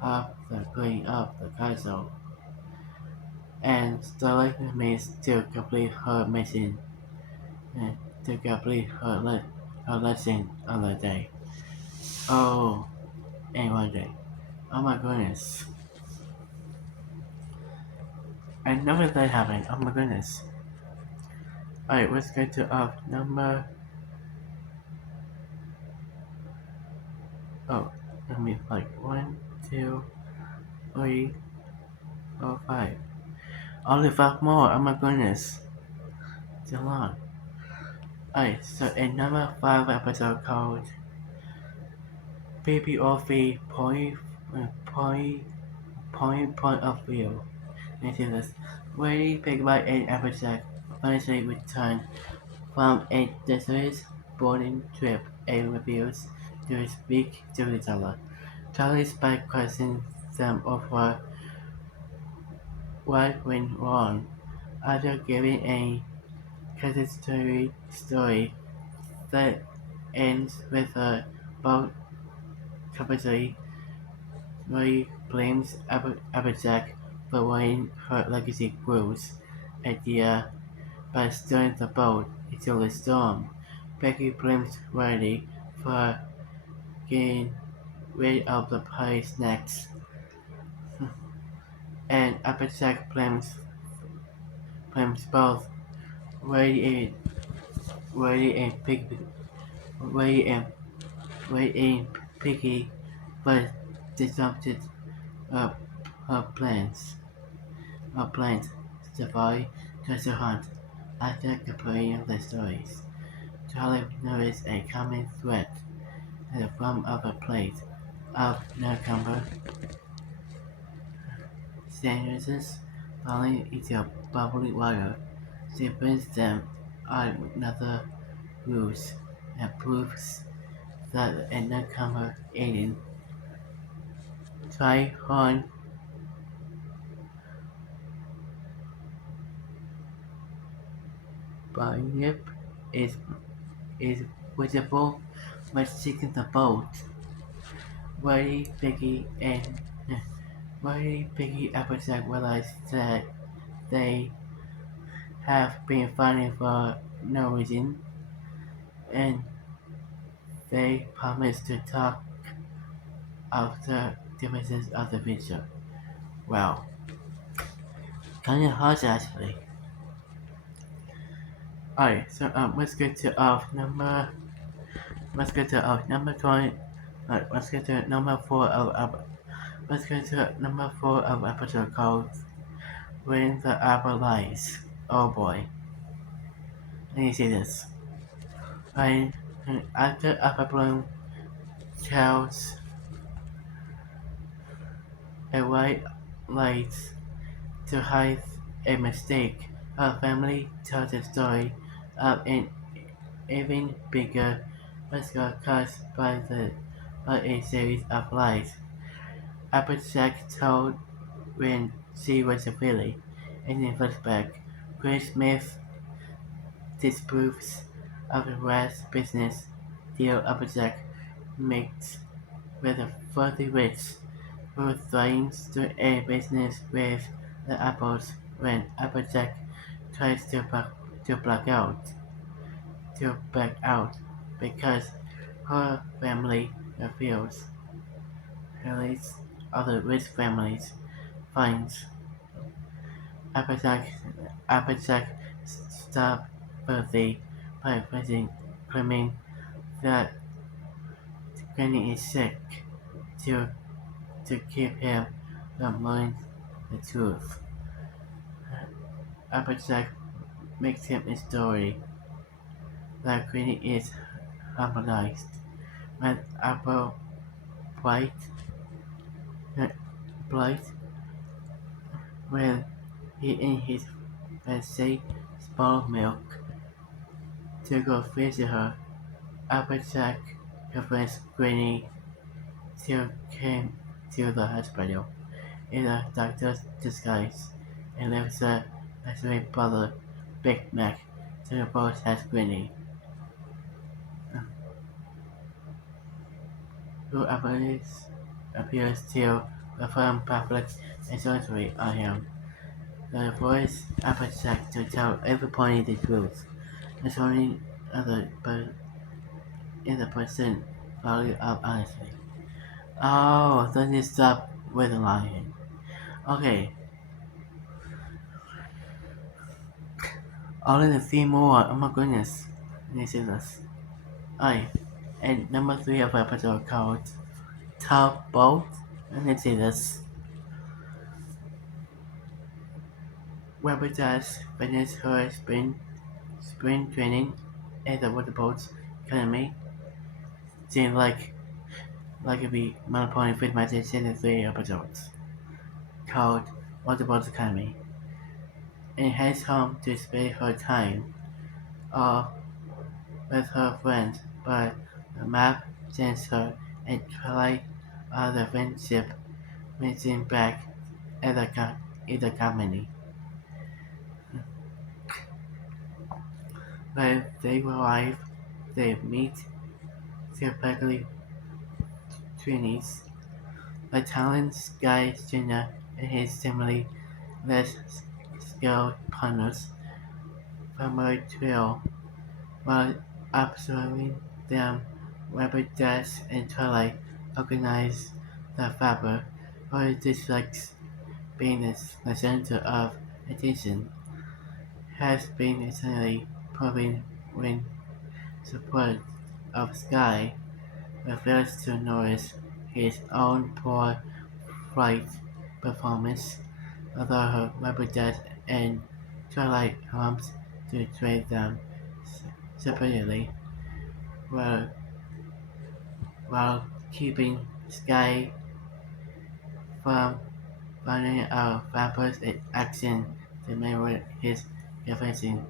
help the clean up the castle, and Starlight remains to complete her mission to complete her lesson on the day. Oh, and one day. Oh my goodness. I never that happened. Oh my goodness. Alright, let's go to number. Oh, I mean, like 1, 2, 3, 4, 5. Only 5 more. Oh my goodness. Too long. Alright, so in number 5 episode called PPOV point of view. Into this very big by an episode eventually returned from a desolate boarding trip and refused to speak to each other. Charlie Spike questions them over what went wrong. After giving a catastrophic story that ends with a boat capacity, Roy blames Applejack for ruining her legacy group's idea by steering the boat into the storm. Becky blames Riley for getting rid of the pie snacks, and Applejack blames both Riley and Piggy Ray and Piggy for disrupted her, her plans. Her plans to survive treasure hunt after completing the stories. Charlie noticed a common threat in the form of a plate of newcomer sandwiches falling into bubbling water. She brings them on another ruse and proves that a newcomer Aiden try on Barnip is is visible when seeking the boat. Worry Piggy and Worry Piggy Applejack realize that they have been fighting for no reason, and they promise to talk of the differences of the future. Well, kind of hard actually. Alright, so let's get to let's get to number 20. Let's get to number four let's get to number four of episode called "When the Apple Lies." Oh boy, let me see this. When after Apple Bloom tells a white light to hide a mistake, her family tells the story of an even bigger massacre caused by a series of lies. Applejack told when she was a filly, and in flashback, Chris Smith disproves of the rash business deal Applejack makes with a filthy witch who threatens to end business with the apples when Applejack tries to back out because her family refuses. Harry's other rich families finds Applejack Applejack stop Bertie by claiming that Granny is sick to to keep him from knowing the truth. Applejack makes him a story that Granny is harmonized when Apple Bright Bright when he and his fiancée spoiled milk to go visit her. Applejack convinced Granny to come to the hospital in a doctor's disguise and leaves her masquerade brother, Big Mac, to report as Granny, who appears to perform public surgery on him. The voice Applejack to tell everybody the truth, concerning other in the percent value of honesty. Oh, then you stop with the lying. Okay, only a few more. Oh my goodness. This is us. Alright, and number three of episode called Top Boat. And let's see this. Robertas finished her spring training at the Waterboats Academy. Seemed like it be Monopoly Fit Magic Season 3 episodes called Waterboats Academy. And heads home to spend her time off with her friends, but the map sends her and Twilight of the friendship missing back in the company. When they arrive, they meet typically trainees, like Talon Sky Jr. and his similarly less skilled partners from a trio, while observing them, Rapid Dash and Twilight organize the fabric, who dislikes being the center of attention, has been essentially proving when support of Sky refuses to notice his own poor flight performance, although her Rapid and Twilight attempts to trade them separately while, while keeping Sky from running out Vapors action to mirror his confession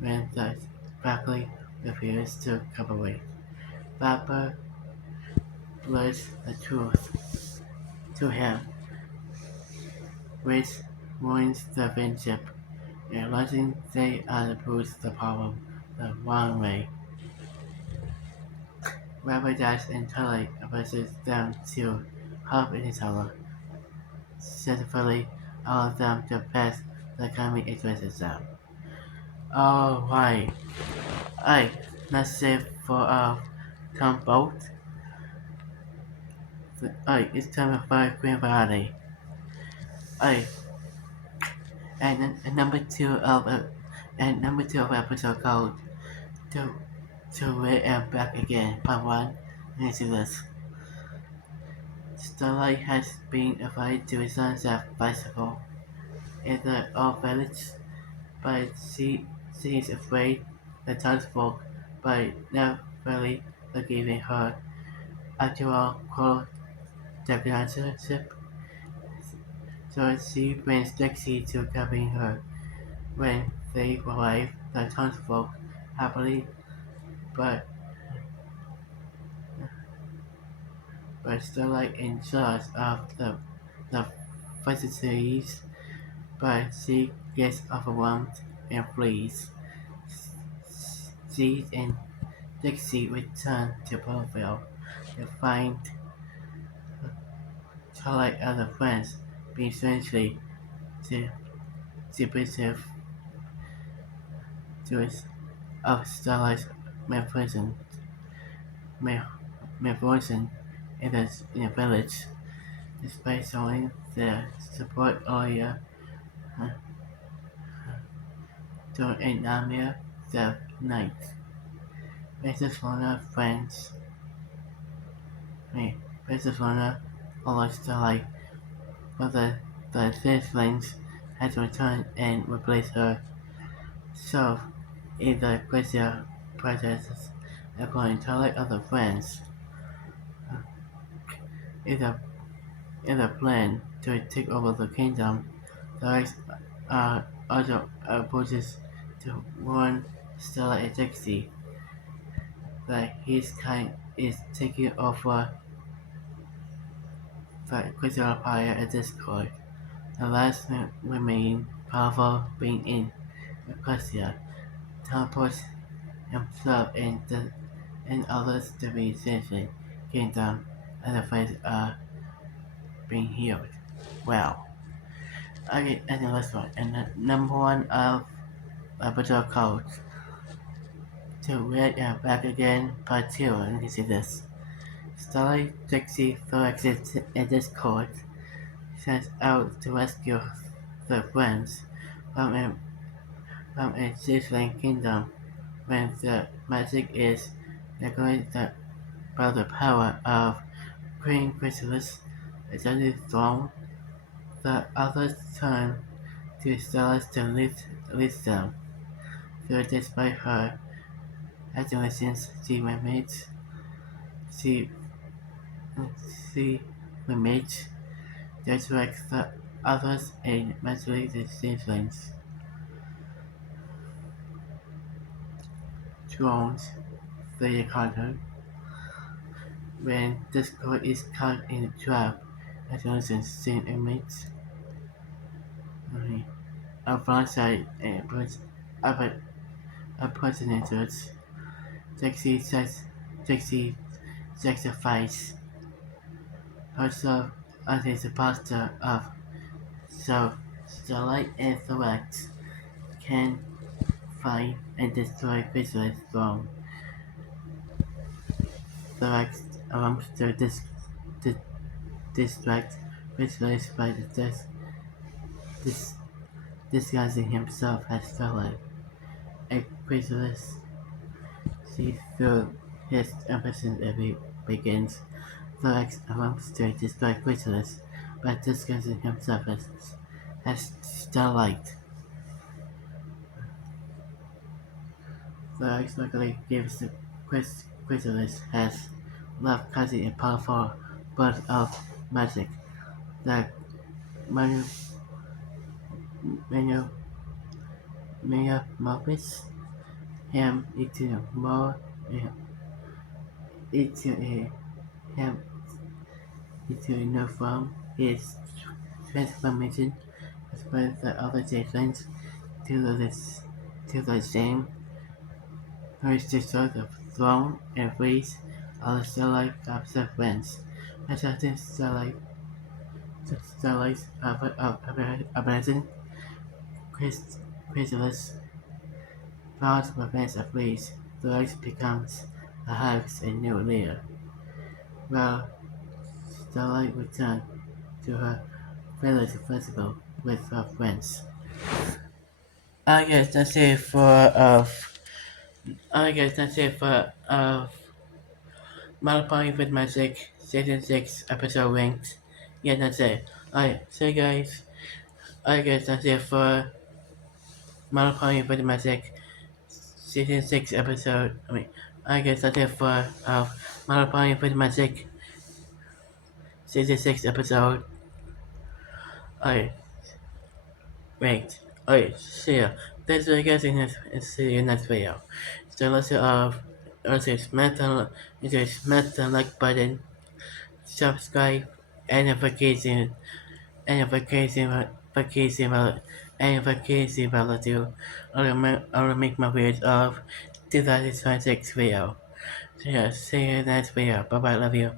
when the faculty refused to cooperate. Vapor blurs the truth to him, which ruins the friendship, realizing they are approach the problem the wrong way. Vapor dies entirely versus them to help each other. Successfully, all of them to pass the coming exam. Oh, why? I not safe for Tom boat. It's time for Queen Variety. I and number two of episode called to Where and Back Again, Part 1. Listen to this. Starlight has been invited to a sunset festival in the old village, but she is afraid the townsfolk by not really forgiving her. After all, quote the grandship, so she brings Dixie to accompany her. When they arrive, the townsfolk happily but Starlight in charge of the facilities, but she gets overwhelmed and flees. She and Dixie return to Belleville to find Starlight and other friends being strangely dismissive to of Starlight's misfortune misfortune in the village, despite showing their support earlier during a nightmare that night. Mrs. Lorna friends me. Mrs. Lorna follows Starlight, but the siblings has returned and replaced her. So, in the Ecclesia processes, according to like other friends, in the plan to take over the kingdom, the Rex also approaches to warn Stella and Dixie that his kind is taking over the Ecclesia Empire at Discord. The last remain powerful being in Ecclesia. Teleports himself and others to be safely kingdom and the fates are being healed. Well, okay, and the last one. And the number one of Laboratory Code to Red and Back Again Part 2. And you can see this. Starlight, Dixie, Thorax, and Discord sets out to rescue their friends from a Sizzling kingdom when the magic is neglected by the power of Queen Chrysalis, a deadly throne. The others turn to Starlight to lead them. So despite her adolescence, she, she remains just like the others in mentally siblings. Drones, they call her. When Discord is caught in a trap, adolescents seem inmates. Alongside impersonators, Dixie sacrifices herself as a supporter of so Starlight and Thorax can find and destroy Chrysalis throne. Thorax attempts to distract Chrysalis by dis- disguising himself as Starlight. A Chrysalis sees through his ambition and begins. Thorax attempts to destroy Chrysalis by disguising himself as Starlight. Thorax luckily gives the Chrysalis has love causing a powerful burst of magic that manu- manu- metamorphoses him into a him into a new form. His transformation explains the other Jasons to the same who is destroyed the throne and frees all the Starlight Officer friends. Assassin Starlight's ability Chrysalis Cloud prevents a freeze. The ice becomes a house and new layer. While Starlight returns to her village festival with her friends. I guess that's it for Malapine with Magic Season 6 episode ranked. Yeah, that's it. Alright, so guys, I guess that's it for Malapine with Magic Season 6 episode. I guess that's it for Malapine with Magic Season 6 episode. Alright, ranked. Alright, see ya. Thanks for guys and see you next video. So let's smash the like button, subscribe, and notification bell too. I'll make my videos of 2026 video. So yeah, see you next video. Bye bye, love you.